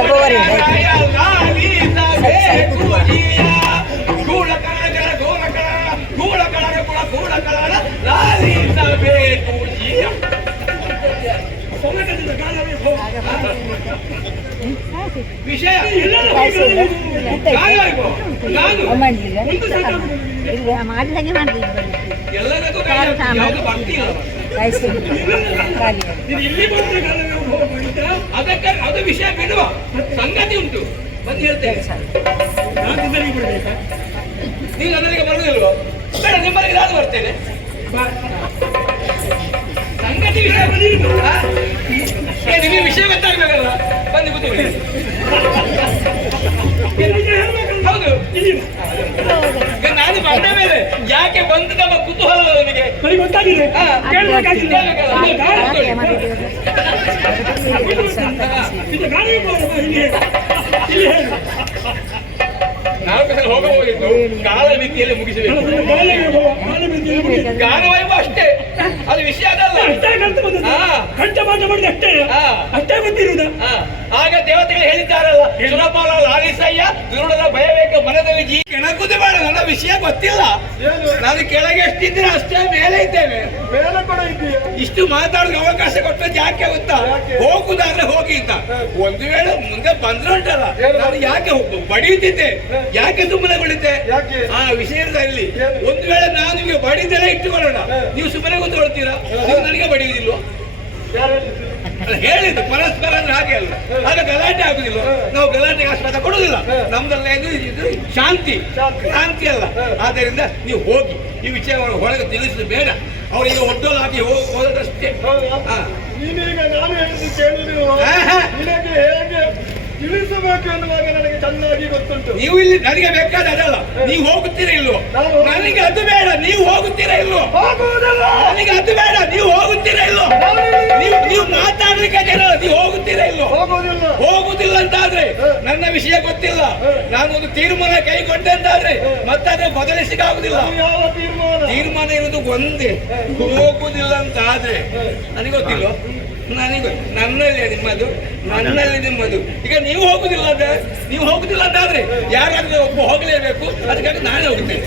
ಒಬ್ಬೊಬ್ಬರಿ ವಿಷಯ ಮಾಡಿದಂಗೆ ಮಾಡ್ತೀವಿ ನೀನು ಇಲ್ಲಿ ಹೋಗ್ಬಿಟ್ಟಿದ್ದ? ಅದಕ್ಕೆ ಅದು ವಿಷಯ ಬಿಡುವ ಸಂಗತಿ ಉಂಟು ಬಂದು ಹೇಳ್ತೇನೆ ನಾನು ನಿನ್ನಲ್ಲಿಗೆ ಬಿಡ್ಬೇಕಾ? ನೀವು ನನ್ನಲ್ಲಿಗೆ ಬರುವುದಿಲ್ವೋ ಬೇಡ ನಿಮ್ಮಲ್ಲಿಗೆ ನಾನು ಬರ್ತೇನೆ. ಸಂಗತಿ ವಿಷಯ? ಏ, ನಿಮಗೆ ವಿಷಯ ಗೊತ್ತಾಗ್ಬೇಕಲ್ಲ ಬಂದು ಹೇಳ್ಬೇಕಲ್ಲ? ಹೌದು ನಾನು ಬಂದ ಮೇಲೆ ಯಾಕೆ ಬಂದು ನಮ್ಮ ಕುತೂಹಲ ನನಗೆ ಗೊತ್ತಾಗಿದೆ ಕೇಳಬೇಕಾಗಿಲ್ಲ ಕೇಳ್ಬೇಕಾಗಿಲ್ಲ ಕೇಳ್ಬೇಕಲ್ಲ. ಇದು ಗಾಳಿ ಹಾ. ಇದು ಇಲ್ಲಿ ಹೇಳು. ಇಲ್ಲಿ ಹೇಳು. ನಾಲ್ಕು ಕಾಲ ಮಿತಿಯಲ್ಲಿ ಮುಗಿಸಬೇಕು. ಅಷ್ಟೇ ಅದು ವಿಷಯ ಅದಲ್ಲ ಅಷ್ಟೇ ಕಲ್ತು ಬಂದದ್ದು. ಹಾ. ಕಂಠ ಪಾಠ ಮಾಡಿದ ಅಷ್ಟೇ. ಅಷ್ಟೇ ಗೊತ್ತಿರುವುದ ಆಗ ದೇವತೆಗಳು ಹೇಳಿದ್ದಾರಲ್ಲ ಸುರಪಾಲ ಲಾಲಿಸಯ್ಯ ದುರುಡದ ಮನದಲ್ಲಿ ಕೆಣಕುದು ಬೇಡ ನನ್ನ ವಿಷಯ ಗೊತ್ತಿಲ್ಲ. ನಾನು ಕೆಳಗೆ ಎಷ್ಟಿದ್ರೆ ಅಷ್ಟೇ ಮೇಲೆ ಇದ್ದೇನೆ ಮೇಲೆ ಕೂಡ ಇದ್ದೀಯ? ಇಷ್ಟು ಮಾತಾಡೋದು ಅವಕಾಶ ಕೊಟ್ಟದ್ದು ಯಾಕೆ ಗೊತ್ತಾ? ಹೋಗುದಾದ್ರೆ ಹೋಗಿ ಅಂತ. ಒಂದು ವೇಳೆ ಮುಂದೆ ಬಂದ್ರೆ ಉಂಟಲ್ಲ ನಾನು ಯಾಕೆ ಬಡಿಯುತ್ತಿದ್ದೆ. ಯಾಕೆ ಸುಮ್ಮನೆ ಕುಳಿತೆ? ಯಾಕೆ? ಆ ವಿಷಯದಲ್ಲಿ ಒಂದು ವೇಳೆ ನಾನು ನಿಮಗೆ ಬಡಿದೆಲ್ಲ ಇಟ್ಟುಕೊಳ್ಳೋಣ. ನೀವು ಸುಮ್ಮನೆ ಕೂತ್ಕೊಳ್ತೀರಾ? ನೀವು ನನಗೆ ಬಡಿಯುದಿಲ್ಲ ಹೇಳಿದ್ದು? ಪರಸ್ಪರ ಅಂದ್ರೆ ಹಾಗೆ ಅಲ್ಲ. ಆಗ ಗಲಾಟೆ ಆಗುದಿಲ್ಲ. ನಾವು ಗಲಾಟೆಗೆ ಆಸ್ಪದ ಕೊಡುದಿಲ್ಲ ನಮ್ದೆಲ್ಲ ಇದು ಇದು ಶಾಂತಿ. ಶಾಂತಿ. ಅಲ್ಲ. ಆದ್ದರಿಂದ ನೀವು ಹೋಗಿ ಈ ವಿಷಯವನ್ನು ಹೊರಗೆ ತಿಳಿಸುದು ಬೇಡ. ಅವರಿಗೆ ಈಗ ಹೋಗಿ ಹೋದಷ್ಟೇ. ನೀನೀಗ ನಾನು ಹೇಳಿದ್ದು ಕೇಳಿದ್ರು. ನಿನಗೆ ಹೇಗೆ ತಿಳಿಸಬೇಕು ಎನ್ನುವಾಗ ನನಗೆ ಚೆನ್ನಾಗಿ ಗೊತ್ತುಂಟು. ನೀವು ಇಲ್ಲಿ ನನಗೆ ಬೇಕಾದ ಅದಲ್ಲ. ನೀವು ಹೋಗುತ್ತೀರಾ ಇಲ್ವೋ? ನಾನು ನನಗೆ ಅದು ಬೇಡ. ನೀವು ಹೋಗುತ್ತೀರಾ ಇಲ್ವೋ? ಹೋಗುವುದಿಲ್ಲ. ಹೋಗುದಿಲ್ಲ ಅಂತಾದ್ರೆ ನನ್ನ ವಿಷಯ ಗೊತ್ತಿಲ್ಲ. ನಾನು ಒಂದು ತೀರ್ಮಾನ ಕೈಗೊಂಡೆ ಅಂತಾದ್ರೆ ಮತ್ತೆ ಬದಲಿಸಿಕ ಯಾವ ತೀರ್ಮಾನ? ಇರೋದು ಇರುವುದು ಒಂದೇ. ಹೋಗುದಿಲ್ಲ ಅಂತ ಆದ್ರೆ ನನಗೆ ಗೊತ್ತಿಲ್ಲ ನನಗೆ ನನ್ನಲ್ಲಿ ನಿಮ್ಮದು. ನನ್ನಲ್ಲಿ ನಿಮ್ಮದು. ಈಗ ನೀವು ಹೋಗುದಿಲ್ಲ ಅಂತ ನೀವು ಹೋಗುದಿಲ್ಲ ಅಂತಾದ್ರೆ ಯಾರಾದ್ರೂ ಒಬ್ಬ ಹೋಗಲೇಬೇಕು. ಅದಕ್ಕಾಗಿ ನಾನೇ ಹೋಗ್ತೇನೆ.